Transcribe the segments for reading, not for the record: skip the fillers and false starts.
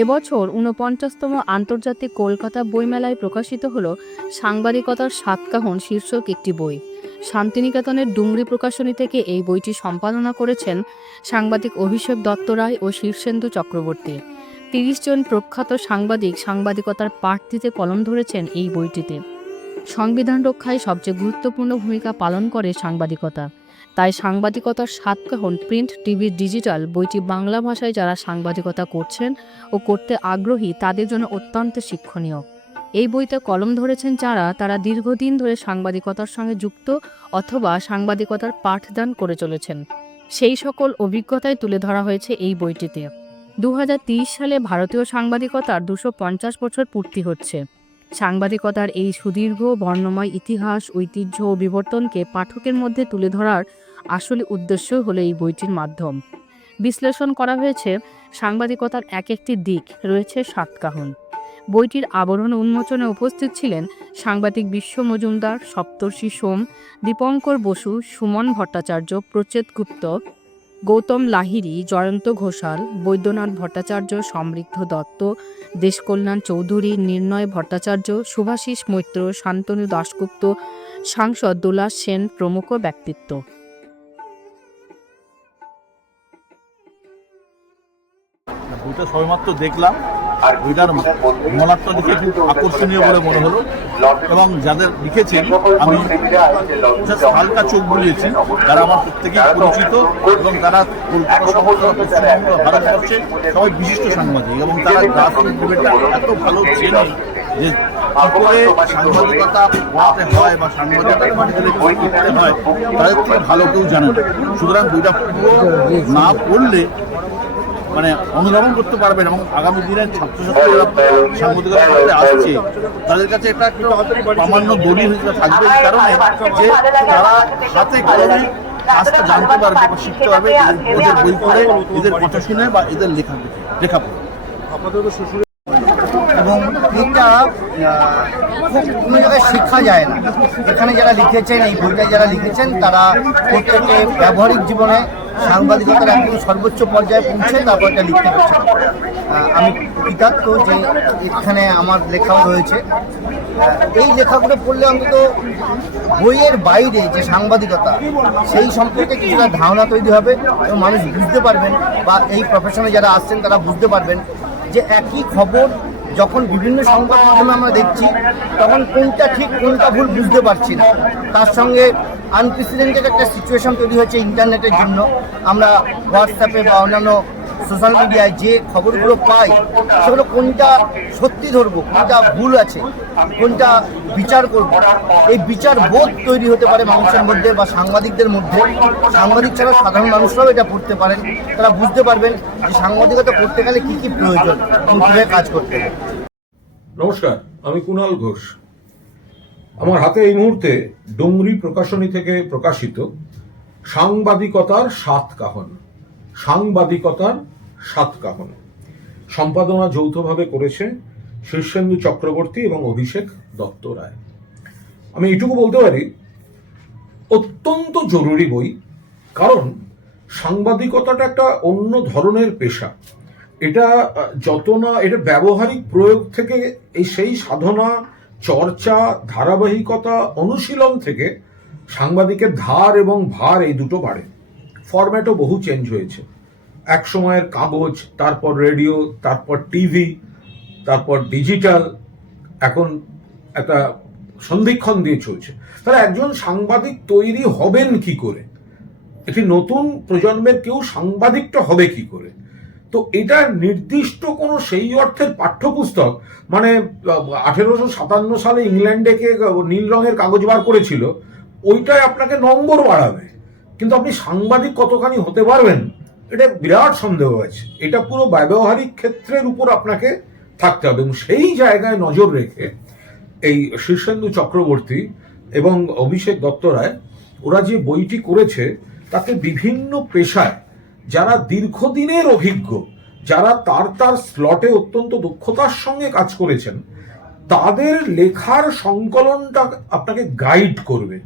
এবছর ৪৯তম আন্তর্জাতিক কলকাতা বইমেলায় প্রকাশিত হল সাংবাদিকতার সাতকাহন শীর্ষক একটি বই। শান্তিনিকেতনের ডুংরি প্রকাশনী থেকে এই বইটি সম্পাদনা করেছেন সাংবাদিক অভিষেক দত্ত রায় ও শীর্ষেন্দু চক্রবর্তী। ৩০ জন প্রখ্যাত সাংবাদিক সাংবাদিকতার পাঠ দিতে কলম ধরেছেন এই বইটিতে। সংবিধান রক্ষায় সবচেয়ে গুরুত্বপূর্ণ ভূমিকা পালন করে সাংবাদিকতা। তাই সাংবাদিকতার সাতকাহন প্রিন্ট, টিভি, ডিজিটাল বইটি বাংলা ভাষায় যারা সাংবাদিকতা করছেন ও করতে আগ্রহী তাদের জন্য অত্যন্ত শিক্ষণীয়। এই বইতে কলম ধরেছেন তারা দীর্ঘদিন ধরে সাংবাদিকতার সঙ্গে যুক্ত অথবা সাংবাদিকতার পাঠদান করে চলেছেন। সেই সকল অভিজ্ঞতাই তুলে ধরা হয়েছে এই বইটিতে। ২০২৩ সালে ভারতীয় সাংবাদিকতার ২৫০ বছর পূর্তি হচ্ছে। সাংবাদিকতার এই সুদীর্ঘ বর্ণময় ইতিহাস, ঐতিহ্য ও বিবর্তনকে পাঠকের মধ্যে তুলে ধরার আসলে উদ্দেশ্য হলো এই বইটির মাধ্যম। বিশ্লেষণ করা হয়েছে সাংবাদিকতার এক একটি দিক, রয়েছে সাতকাহন। বইটির আবরণ উন্মোচনে উপস্থিত ছিলেন সাংবাদিক বিশ্ব মজুমদার, সপ্তর্ষি সোম, দীপঙ্কর বসু, সুমন ভট্টাচার্য, প্রচেত গুপ্ত, গৌতম লাহিড়ী, জয়ন্ত ঘোষাল, বৈদ্যনাথ ভট্টাচার্য, সমৃদ্ধ দত্ত, দেশকল্যাণ চৌধুরী, নির্ণয় ভট্টাচার্য, শুভাশিস মৈত্র, শান্তনু দাশগুপ্ত, সাংসদ দোলাস সেন প্রমুখ ব্যক্তিত্ব। বইটা সবেমাত্র দেখলাম, আর বইটার মলাটটা দেখে খুব আকর্ষণীয় বলে মনে হলো এবং যাদের লিখেছেন আমি হালকা চোখ বুলিয়েছি, তারা আমার প্রত্যেকেই পরিচিত এবং তারা কলকাতা শহর, পশ্চিমবঙ্গ, ভারতবর্ষে সবাই বিশিষ্ট সাংবাদিক এবং তারা গ্রাসরুট লেভেলটা এত ভালো চেনে যে করে সাংবাদিকতা পড়াতে হয় বা সাংবাদিকতা করতে হয় তাদের থেকে ভালো কেউ জানে না। সুতরাং বইটা পুরো না পড়লে মানে অনুধাবন করতে পারবেন এবং আগামী দিনের ছাত্রছাত্রীরা সাংবাদিকতা করতে আসছে তাদের কাছে এটা একটা প্রামাণ্য দলিল হিসেবে থাকবে, এই কারণে যে তারা হাতে কলমে কাজটা জানতে পারবে বা শিখতে পারবে এদের বই পড়ে, এদের কথা শুনে বা এদের লেখা পড়ে। এবং এটা খুব কোনো জায়গায় শেখা যায় না। এখানে যারা লিখেছেন, এই বইটা যারা লিখেছেন, তারা প্রত্যেকে ব্যবহারিক জীবনে সাংবাদিকতার একদম সর্বোচ্চ পর্যায়ে পৌঁছে তারপর এটা লিখতে পারছেন। আমি কৃতার্থ যে এখানে আমার লেখাও রয়েছে। এই লেখাগুলো পড়লে অন্তত বইয়ের বাইরে যে সাংবাদিকতা সেই সম্পর্কে কিছুটা ধারণা তৈরি হবে এবং মানুষ বুঝতে পারবেন বা এই প্রফেশনে যারা আসছেন তারা বুঝতে পারবেন যে একই খবর যখন বিভিন্ন সংবাদ মাধ্যমে আমরা দেখছি তখন কোনটা ঠিক কোনটা ভুল বুঝতে পারছি না। তার সঙ্গে আনপ্রেসিডেন্টেড একটা সিচুয়েশন তৈরি হয়েছে ইন্টারনেটের জন্য। আমরা হোয়াটসঅ্যাপে বা অন্যান্য সোশ্যাল মিডিয়ায় যে খবরগুলো পাই সেগুলো কোনটা সত্যি ধরবো, কোনটা ভুল আছে, কোনটা বিচার করব, এই বিচার বোধ তৈরি হতে পারে মানুষের মধ্যে বা সাংবাদিকদের মধ্যে। সাংবাদিক ছাড়া সাধারণ মানুষরাও এটা পড়তে পারেন, তারা বুঝতে পারবেন যে সাংবাদিকতা করতে গেলে কি কি প্রয়োজন এবং কীভাবে কাজ করতে হবে। নমস্কার, আমি কুণাল ঘোষ। আমার হাতে এই মুহূর্তে ডুংরি প্রকাশনী থেকে প্রকাশিত সাংবাদিকতার সাতকাহন, সাংবাদিকতার সাতকাহন সম্পাদনা যৌথভাবে করেছে শীর্ষেন্দু চক্রবর্তী এবং অভিষেক দত্ত রায়। আমি এইটুকু বলতে পারি অত্যন্ত জরুরি বই, কারণ সাংবাদিকতাটা একটা অন্য ধরনের পেশা। এটা যত না এটা ব্যবহারিক প্রয়োগ থেকে সেই সাধনা, চর্চা, ধারাবাহিকতা, অনুশীলন থেকে সাংবাদিকের ধার এবং ভার এই দুটো বাড়ে। ফরম্যাটও বহু চেঞ্জ হয়েছে। এক সময়ের কাগজ, তারপর রেডিও, তারপর টিভি, তারপর ডিজিটাল, এখন একটা সন্ধিক্ষণ দিয়ে চলছে। তাহলে একজন সাংবাদিক তৈরি হবেন কি করে? একটি নতুন প্রজন্মের কেউ সাংবাদিকটা হবে কি করে? তো এটা নির্দিষ্ট কোনো সেই অর্থের পাঠ্যপুস্তক, মানে 1857 সালে ইংল্যান্ডে কে নীল রঙের কাগজ বার করেছিল, ওইটাই আপনাকে নম্বর বাড়াবে, কিন্তু আপনি সাংবাদিক কতখানি হতে পারবেন এটা বিরাট সন্দেহ আছে। এটা পুরো ব্যবহারিক ক্ষেত্রের উপর আপনাকে থাকতে হবে এবং সেই জায়গায় নজর রেখে এই শীর্ষেন্দু চক্রবর্তী এবং অভিষেক দত্ত রায় ওরা যে বইটি করেছে তাতে বিভিন্ন পেশায় যারা দীর্ঘদিনের অভিজ্ঞ, যারা তার স্লটে অত্যন্ত দক্ষতার সঙ্গে কাজ করেছেন, তাদের লেখার সংকলনটা আপনাকে গাইড করবে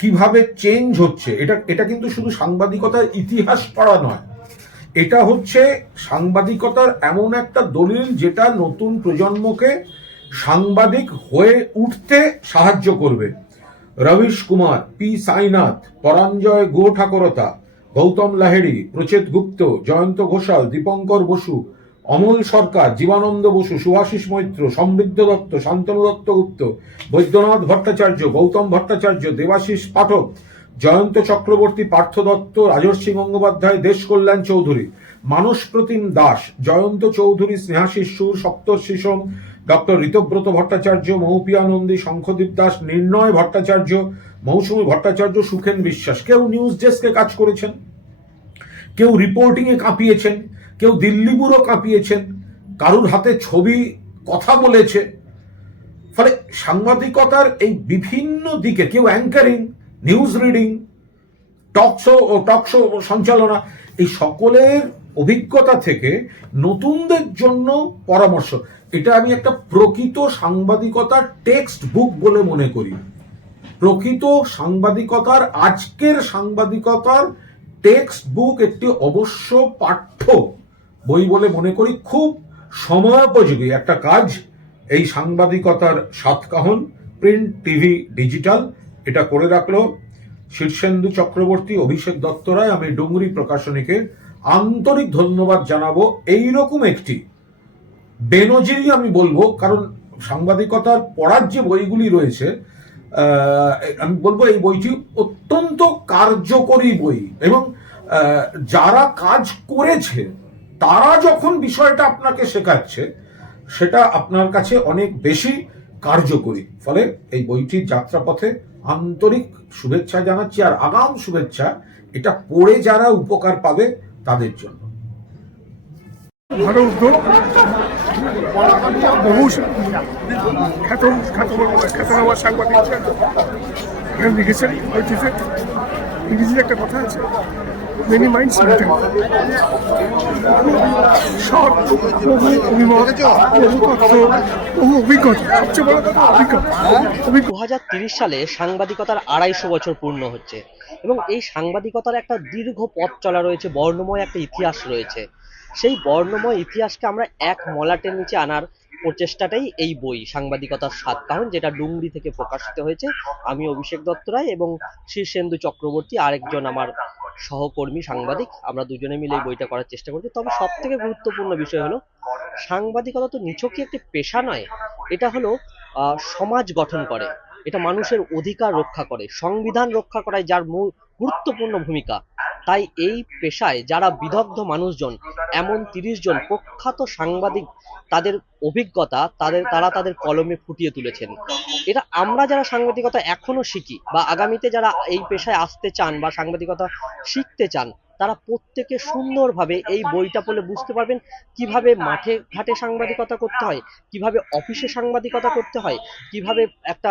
কিভাবে চেঞ্জ হচ্ছে। এটা কিন্তু শুধু সাংবাদিকতার ইতিহাস পড়া নয়, এটা হচ্ছে সাংবাদিকতার এমন একটা দলিল যেটা নতুন প্রজন্মকে সাংবাদিক হয়ে উঠতে সাহায্য করবে। রবিশ কুমার, পি সাইনাথ, পরাঞ্জয় গো ঠাকুরতা, গৌতম লাহিড়ী, প্রচেত গুপ্ত, জয়ন্ত ঘোষাল, দীপঙ্কর বসু, অমল সরকার, জীবানন্দ বসু, সুভাষিস মৈত্র, সমৃদ্ধ দত্ত, শান্তনু দত্তগুপ্ত, বৈদ্যনাথ ভট্টাচার্য, গৌতম ভট্টাচার্য, দেবাশিস পাঠক, জয়ন্ত চক্রবর্তী, পার্থ দত্ত, রাজর্ষি গঙ্গোপাধ্যায়, দেশ কল্যাণ চৌধুরী, মানস প্রতিম দাস, জয়ন্ত চৌধুরী, স্নেহাশিস সুর, সপ্তর্ষি সোম, ডক্টর ঋতব্রত ভট্টাচার্য, মৌপিয়া নন্দী, শঙ্খদীপ দাস, নির্ণয় ভট্টাচার্য, মৌসুমী ভট্টাচার্য, সুখেন বিশ্বাস। কেউ নিউজ ডেস্কে কাজ করেছেন, কেউ রিপোর্টিং এ কাঁপিয়েছেন, কেউ দিল্লি ব্যুরো কাঁপিয়েছেন, কারুর হাতে ছবি কথা বলেছে। ফলে সাংবাদিকতার এই বিভিন্ন দিকে, কেউ অ্যাঙ্কারিং, নিউজ রিডিং, টকশো সঞ্চালনা, এই সকলের অভিজ্ঞতা থেকে নতুনদের জন্য পরামর্শ। এটা আমি একটা প্রকৃত সাংবাদিকতার টেক্সট বুক বলে মনে করি। প্রকৃত সাংবাদিকতার, আজকের সাংবাদিকতার টেক্সট বুক একটি অবশ্য পাঠ্য বই বলে মনে করি। খুব সময়োপযোগী একটা কাজ এই সাংবাদিকতার সাতকাহন, প্রিন্ট, টিভি, ডিজিটাল, এটা করে রাখলো শীর্ষেন্দু চক্রবর্তী, অভিষেক দত্ত রায়। আমি ডুংরি প্রকাশনীকে আন্তরিক ধন্যবাদ জানাবো এইরকম একটি বেনজিরি, আমি বলবো, কারণ সাংবাদিকতার পড়ার যে বইগুলি রয়েছে, আমি বলবো এই বইটি অত্যন্ত কার্যকরী বই, এবং যারা কাজ করেছে তারা যখন বিষয়টা আপনাকে শেখাচ্ছে সেটা আপনার কাছে অনেক বেশি কার্যকরী। ফলে এই বইটির যাত্রাপথে আন্তরিক শুভেচ্ছা জানাচ্ছি, আর আগাম শুভেচ্ছা এটা পড়ে যারা উপকার পাবে তাদের জন্য। ভালো উদ্যোগ, বহু খ্যাতনামা সাংবাদিক এখানে লিখেছেন বইটিতে। ইংরেজিতে একটা কথা আছে, মেনি মাইন্ডস মেটার। সব বহু অভিমত, বহু তথ্য, বহু অভিজ্ঞতা, সবচেয়ে বড় কথা অভিজ্ঞতা। 2030 সালে সাংবাদিকতার 250 বছর পূর্ণ হচ্ছে, এবং এই সাংবাদিকতার একটা দীর্ঘ পথ চলা রয়েছে, বর্ণময় একটা ইতিহাস রয়েছে। সেই বর্ণময় ইতিহাসকে আমরা এক মলাটের নিচে আনার প্রচেষ্টাটাই এই বই সাংবাদিকতার সাতকাহন, যেটা ডুংরি থেকে প্রকাশিত হয়েছে। আমি অভিষেক দত্ত রায় এবং শীর্ষেন্দু চক্রবর্তী, আরেকজন আমার সহকর্মী সাংবাদিক, আমরা দুজনে মিলে এই বইটা করার চেষ্টা করছি। তবে সব থেকে গুরুত্বপূর্ণ বিষয় হলো, সাংবাদিকতা তো নিছকই একটি পেশা নয়, এটা হলো সমাজ গঠন করে, এটা মানুষের অধিকার রক্ষা করে, সংবিধান রক্ষা করায় যার মূল গুরুত্বপূর্ণ ভূমিকা। তাই এই পেশায় যারা বিদগ্ধ মানুষজন, এমন 30 জন প্রখ্যাত সাংবাদিক, তাদের অভিজ্ঞতা তারা তাদের কলমে ফুটিয়ে তুলেছেন। এটা আমরা যারা সাংবাদিকতা এখনো শিখি বা আগামীতে যারা এই পেশায় আসতে চান বা সাংবাদিকতা শিখতে চান, তারা প্রত্যেকে সুন্দরভাবে এই বইটা পড়লে বুঝতে পারবেন কিভাবে মাঠে ঘাটে সাংবাদিকতা করতে হয়, কিভাবে অফিসে সাংবাদিকতা করতে হয়, কিভাবে একটা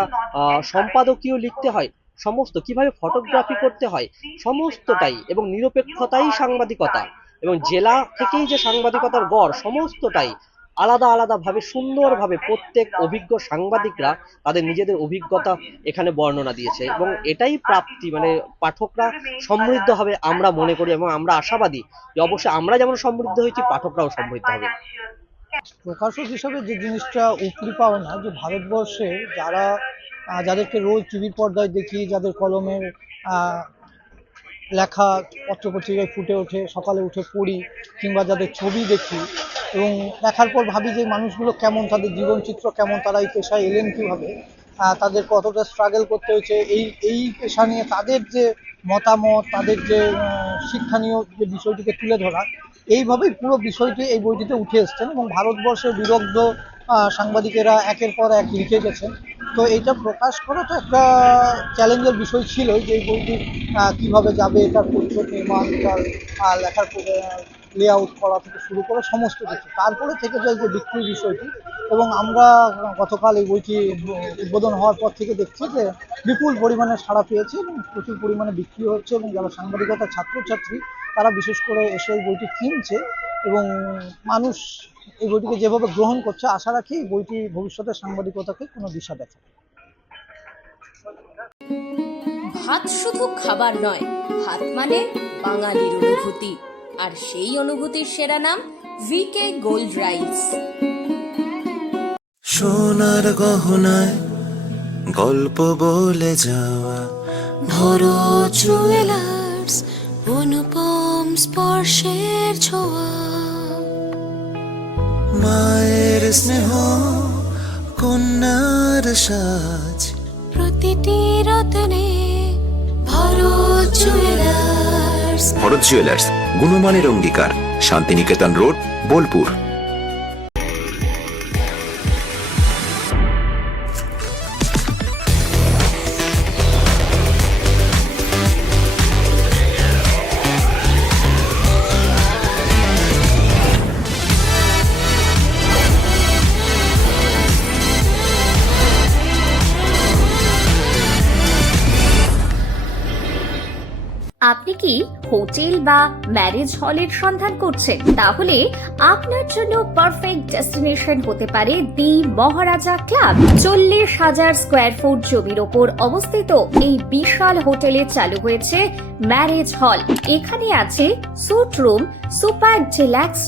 সম্পাদকীয় লিখতে হয়, সমস্ত কিভাবে ফটোগ্রাফি করতে হয়, সমস্তটাই, এবং নিরপেক্ষতাই সাংবাদিকতা, এবং জেলা থেকেই যে সাংবাদিকতার গড়, সমস্তটাই আলাদা আলাদা ভাবে সুন্দরভাবে প্রত্যেক অভিজ্ঞ সাংবাদিকরা তাদের নিজেদের অভিজ্ঞতা এখানে বর্ণনা দিয়েছে, এবং এটাই প্রাপ্তি, মানে পাঠকরা সমৃদ্ধ হবে আমরা মনে করি, এবং আমরা আশাবাদী যে অবশ্যই আমরা যেমন সমৃদ্ধ হয়েছি, পাঠকরাও সমৃদ্ধ হবে। প্রকাশক হিসাবে যে জিনিসটা উপরি পাওনা, যে ভারতবর্ষে যাদেরকে রোজ টিভির পর্দায় দেখি, যাদের কলমের লেখা পত্রপত্রিকায় ফুটে ওঠে, সকালে উঠে পড়ি, কিংবা যাদের ছবি দেখি এবং দেখার পর ভাবি যে মানুষগুলো কেমন, তাদের জীবনচিত্র কেমন, তারা এই পেশায় এলেন কীভাবে, তাদের কতটা স্ট্রাগল করতে হয়েছে এই পেশা নিয়ে, তাদের যে মতামত, তাদের যে শিক্ষণীয় যে বিষয়টিকে তুলে ধরা, এইভাবেই পুরো বিষয়টি এই বইটিতে উঠে এসছেন, এবং ভারতবর্ষের বিদগ্ধ সাংবাদিকেরা একের পর এক লিখে গেছেন। তো এইটা প্রকাশ করা তো একটা চ্যালেঞ্জের বিষয় ছিল, যে এই বইটি কীভাবে যাবে, এটার পরিচ্ছদ নির্মাণ, তার লেখার লেআউট করা থেকে শুরু করে সমস্ত কিছু। তারপরে থেকে যায় যে বিক্রির বিষয়টি, এবং আমরা গতকাল এই বইটি উদ্বোধন হওয়ার পর থেকে দেখছি যে বিপুল পরিমাণে সাড়া পেয়েছে এবং প্রচুর পরিমাণে বিক্রি হচ্ছে, এবং যারা সাংবাদিকতার ছাত্রছাত্রী তারা বিশেষ করে এসে এই বইটি কিনছে, এবং মানুষ এই বইটিকে যেভাবে গ্রহণ করছে, আশা রাখি এই বইটি ভবিষ্যতে সাংবাদিকতাকে কোনো দিশা দেখাবে। ভাত শুধু খাবার নয়, ভাত মানে বাঙালির অনুভূতি। আর সেই অনুভূতির সেরা নাম ভিকে গোল্ড রাইস। সোনার গহনায় গল্প বলে যাওয়া ভরো জুয়েলার্স, অনুপম স্পর্শের ছোঁয়া, মায়ের স্নেহ, কন্যার সাজ, প্রতিটি রতনে ভরো জুয়েলার্স। ভরত জুয়েলার্স, গুণমানের অঙ্গীকার, শান্তিনিকেতন রোড, বোলপুর। আপনি কি হোটেল বা ম্যারেজ হলের সন্ধান করছেন? তাহলে আপনার জন্য পারফেক্ট ডেস্টিনেশন হতে পারে দি মহারাজা ক্লাব। 40,000 স্কোয়ার ফুট জমির ওপর অবস্থিত এই বিশাল হোটেলে চালু হয়েছে ম্যারেজ হল। এখানে আছে suite room, super deluxe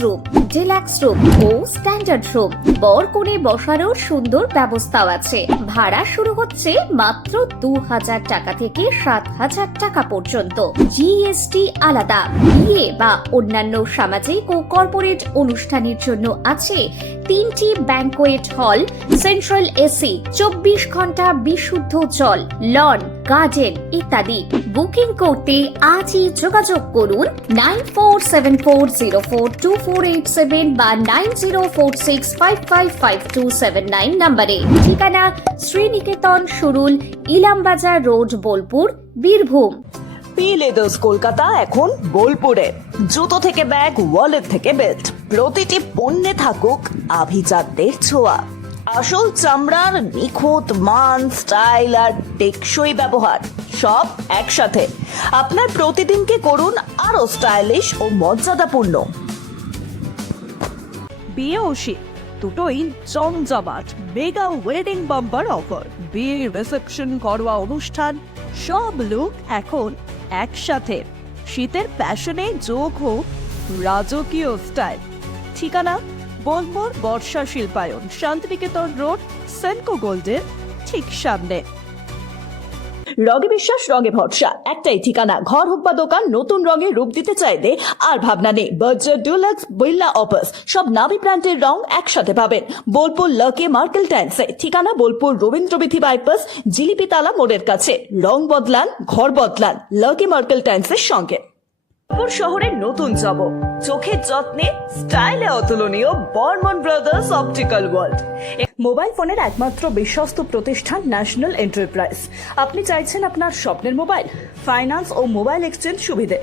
room ও স্ট্যান্ডার্ড রুম। বর কনে বসারও সুন্দর ব্যবস্থাও আছে। ভাড়া শুরু হচ্ছে মাত্র 2,000 টাকা থেকে 7,000 টাকা পর্যন্ত। জিএসটি আলাদা। বিয়ে বা অন্যান্য সামাজিক ও কর্পোরেট অনুষ্ঠানের জন্য আছে 3টি ব্যাংকোয়েট হল, সেন্ট্রাল এসি, 24 ঘন্টা বিশুদ্ধ জল, লন, গার্ডেন ইত্যাদি। বুকিং করতে আজই যোগাযোগ করুন 9474042487 বা 9046555279 নম্বরে। ঠিকানা Sriniketan Surul, Ilambazar road, Bolpur, Birbhum. P leathers Kolkata এখন বোলপুরে। জুতো থেকে ব্যাগ, ওয়ালেট থেকে বেল্ট, প্রতিটি পণ্যে থাকুক আভিজাত্যের ছোঁয়া। আসল চামড়ার নিখুঁত মান, স্টাইল আর টেকসই ব্যবহার সব একসাথে। আপনার প্রতিদিনকে করুন আরো স্টাইলিশ ও মর্যাদাপূর্ণ। বিয়ে ও শীত দুটোই জমজমাট মেগা ওয়েডিং বাম্পার অফার। বিয়ে, রিসেপশন, ঘরোয়া অনুষ্ঠান সব লুক এখন একসাথে। শীতের প্যাশনে যোগ হোক রাজকীয় স্টাইল। ঠিকানা বোলপুর বর্ষা শিল্পায়ন, শান্তিনিকেতন রোড, সেনকো গোল্ডের ঠিক সামনে। রঙে বিশ্বাস, রঙে ভরসা, একটাই ঠিকানা। ঘর হোক বা দোকান, নতুন রঙে রূপ দিতে চাইলে আর ভাবনা নেই। বাজার ডুলাক্স, বিল্লা অপাস সব নামি ব্র্যান্ডের রং একসাথে পাবেন বোলপুর লাকি মার্কেল টাইন্সে। ঠিকানা বোলপুর রবীন্দ্রবিথি বাইপাস, জিলিপিতালা মোড়ের কাছে। রং বদলান, ঘর বদলান লাকি মার্কেল টাইন্সের সঙ্গে। বোলপুর শহরের নতুন চমক, চোখের যত্নে স্টাইলে অতুলনীয় Barman brothers optical world. Mobile ফোনের একমাত্র বিশ্বস্ত প্রতিষ্ঠান ন্যাশনাল এন্টারপ্রাইজ। আপনি চাইছেন আপনার স্বপ্নের মোবাইল, ফাইন্যান্স ও মোবাইল এক্সচেঞ্জ সুবিধে,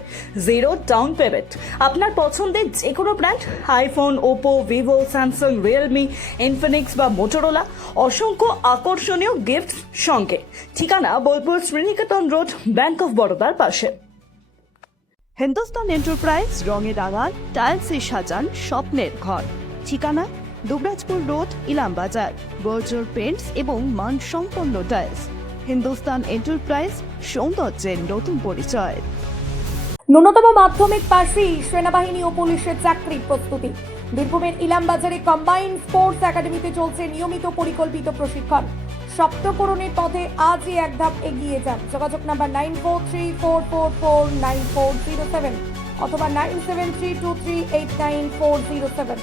0 ডাউন পেমেন্ট। আপনার পছন্দের যে কোনো brand, iPhone, Oppo, Vivo, Samsung, Realme, Infinix বা মোটরোলা, অসংখ্য আকর্ষণীয় গিফট সঙ্গে। ঠিকানা Bolpur Sriniketan road, bank of বরোদার পাশে। হিন্দুস্তান এন্টারপ্রাইজ, রঙে রাঙান, টাইলসে সাজান স্বপ্নের ঘর। ঠিকানা দুবরাজপুর রোড, ইলামবাজার। বর্জর পেন্টস এবং মানসম্পন্ন টাইলস। হিন্দুস্তান এন্টারপ্রাইজ, সৌন্দর্যের নতুন পরিচয়। ন্যূনতম মাধ্যমিক পাশেই সেনাবাহিনী ও পুলিশের চাকরির প্রস্তুতি। বীরভূমের ইলামবাজারে কম্বাইন্ড স্পোর্টস একাডেমিতে চলছে নিয়মিত পরিকল্পিত প্রশিক্ষণ। সপ্তকরণের পথে আজই এক ধাপ এগিয়ে যান। যোগাযোগ নাম্বার 9434449407 অথবা 9732389407।